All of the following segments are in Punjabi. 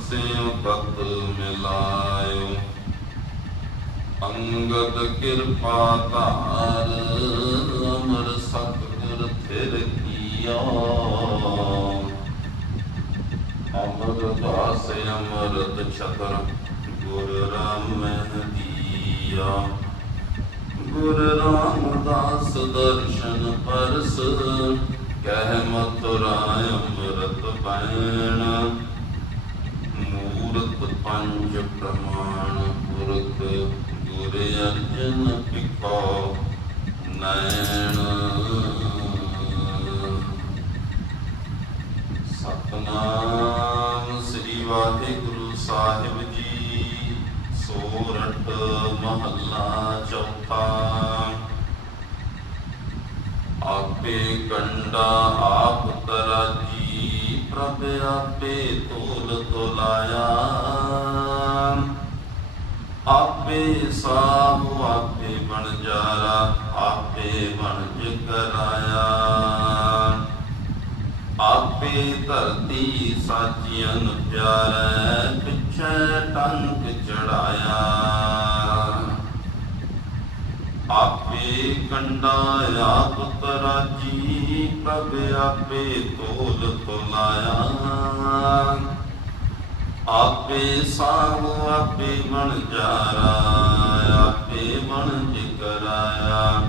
ਸਿਉ ਤਤ ਮਿਲਾਇਓ ਅੰਗਦ ਕਿਰਪਾ ਧਾਰ ਅਮਰ ਸਤਿਗੁਰ ਥਿਰ ਕੀਆ ਅਮਰਦਾਸ ਅਮਰਤ ਛਤਰ ਗੁਰ ਰਾਮਹਿਦੀਆ ਗੁਰ ਰਾਮਦਾਸ ਦਰਸ਼ਨ ਪਰਸ ਕਹਿ ਮਤੁਰਾ ਅੰਮ੍ਰਿਤ ਪੈਣ ਮੂਰਤ ਪੰਜ ਪ੍ਰਮਾਣ ਪੁਰਖ ਗੁਰ ਅਰਜਨ ਪਿਖੋ ਨੈਣ ਸਤਨਾਮ ਸ੍ਰੀ ਵਾਹਿਗੁਰੂ ਸਾਹਿਬ ਜੀ ਸੋਰਠ ਮਹੱਲਾ ਚੌਥਾ ਆਪੇ ਕੰਡਾ ਆਪ ਤਰਾਜੀ, ਪ੍ਰਭ ਆਪੇ ਤੋਲ ਤੋਲਾਇਆ। ਆਪੇ ਸਾਹੁ ਆਪੇ ਬਣ ਬਣਜਾਰਾ ਆਪੇ ਬਣਜ ਕਰਾਇਆ। ਆਪੇ ਧਰਤੀ ਸਾਚੀਆਂ ਪਿਆਰੈ, ਪਿਛੈ ਟੰਗ ਚੜਾਇਆ ਆਪੇ ਕੰਡਾ ਆਪ ਤਰਾਜੀ ਪ੍ਰਭ ਆਪੇ ਤੋਲ ਤੋਲਾਇਆ ਆਪੇ ਸਾਹੁ, ਆਪੇ ਮਨ ਜਾਰਾ, ਆਪੇ ਮਨ ਜਿਕਰਾਇਆ।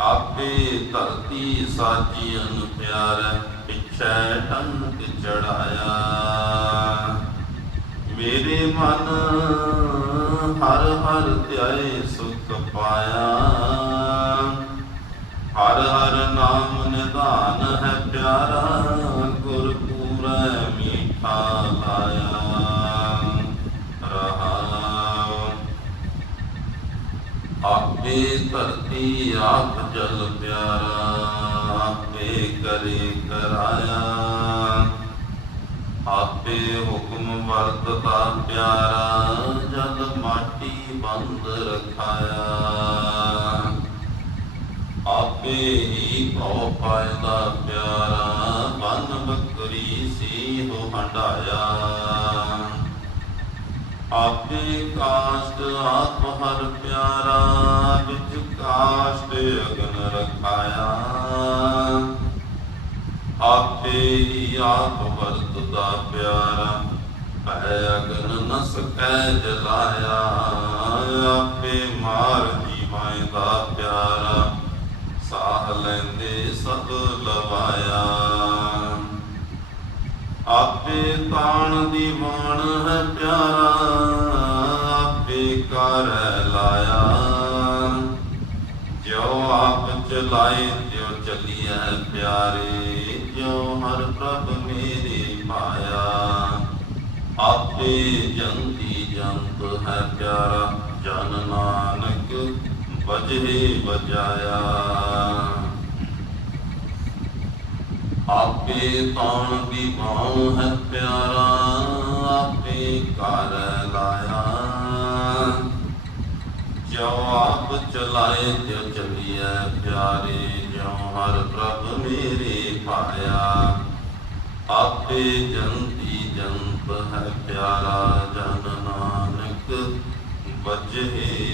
ਆਪੇ ਧਰਤੀ ਸਾਜੀਨ ਪਿਆਰ ਪਿਛੈ ਟੰਕ ਚੜਾਇਆ। ਮੇਰੇ ਮਨ ਹਰ ਹਰ ਧਿਆਏ ਸੁਖ ਪਾਇਆ। ਹਰ ਹਰ ਨਾਮ ਨਿਧਾਨ ਹੈ ਪਿਆਰਾ ਗੁਰ ਪੂਰੈ ਮੀਠਾ ਲਾਇਆ ਰਹਾਉ। ਆਪੇ ਧਰਤੀ, ਆਪ ਜਲ ਪਿਆਰਾ, ਆਪੇ ਕਰੇ ਕਰਾਇਆ। ਆਪੇ ਹੁਕਮ ਵਰਤਤਾ ਪਿਆਰਾ, ਜਲ ਮਾਟੀ ਬੰਦ ਰਖਾਇਆ। ਹੀ ਭਉ ਪਾਇਦਾ ਪਿਆਰਾ ਬਨ ਬਕਰੀ ਸੀ ਹੋ ਹੰਡਾਇਆ ਆਪੇ ਕਾਸ਼ਟ ਆਪ ਹਰ ਪਿਆਰਾ, ਵਿੱਚ ਕਾਸ਼ਟ ਅਗਨ ਰਖਾਇਆ। ਆਪੇ ਹੀ ਆਪ ਵਰਤਦਾ ਪਿਆਰਾ, ਭੈ ਅਗਨ ਨ ਸਕੈ ਜਲਾਇਆ। ਆਪੇ ਮਾਰ ਦੀ ਜੀਵਾਂ ਦਾ ਪਿਆਰਾ। ਸਾਹ ਲੈਂਦੇ ਸਭ ਲਵਾਇਆ। ਆਪੇ ਤਾਣ ਦੀ ਮਾਣ ਹੈ ਪਿਆਰਾ, ਆਪੇ ਕਰ ਲਾਇਆ। ਜੋ ਆਪ ਚਲਾਏ, ਤਿਉ ਚੱਲੀਐ ਪਿਆਰੇ ਜੋ ਹਰ ਪ੍ਰਭ ਮੇਰੇ ਪਾਇਆ। ਆਪੇ ਜੰਤੀ ਜੰਤ ਹੈ ਪਿਆਰਾ, ਜਨ ਨਾਨਕ ਵਜੇ ਵਜਾਇਆ। ਆਪੇ ਤਾਣ ਦੀ ਬਾਣ ਹੈ ਪਿਆਰਾ, ਆਪੇ ਕਰ ਲਾਇਆ। ਜੋ ਆਪ ਚਲਾਏ ਤੇ ਚੱਲੀਐ ਪਿਆਰੇ ਜੋ ਹਰ ਪ੍ਰਭ ਮੇਰੇ ਪਾਇਆ ਆਪੇ ਜੰਤੀ ਜੰਤ ਹੈ ਪਿਆਰਾ, ਜਨ ਨਾਨਕ ਵਜੇ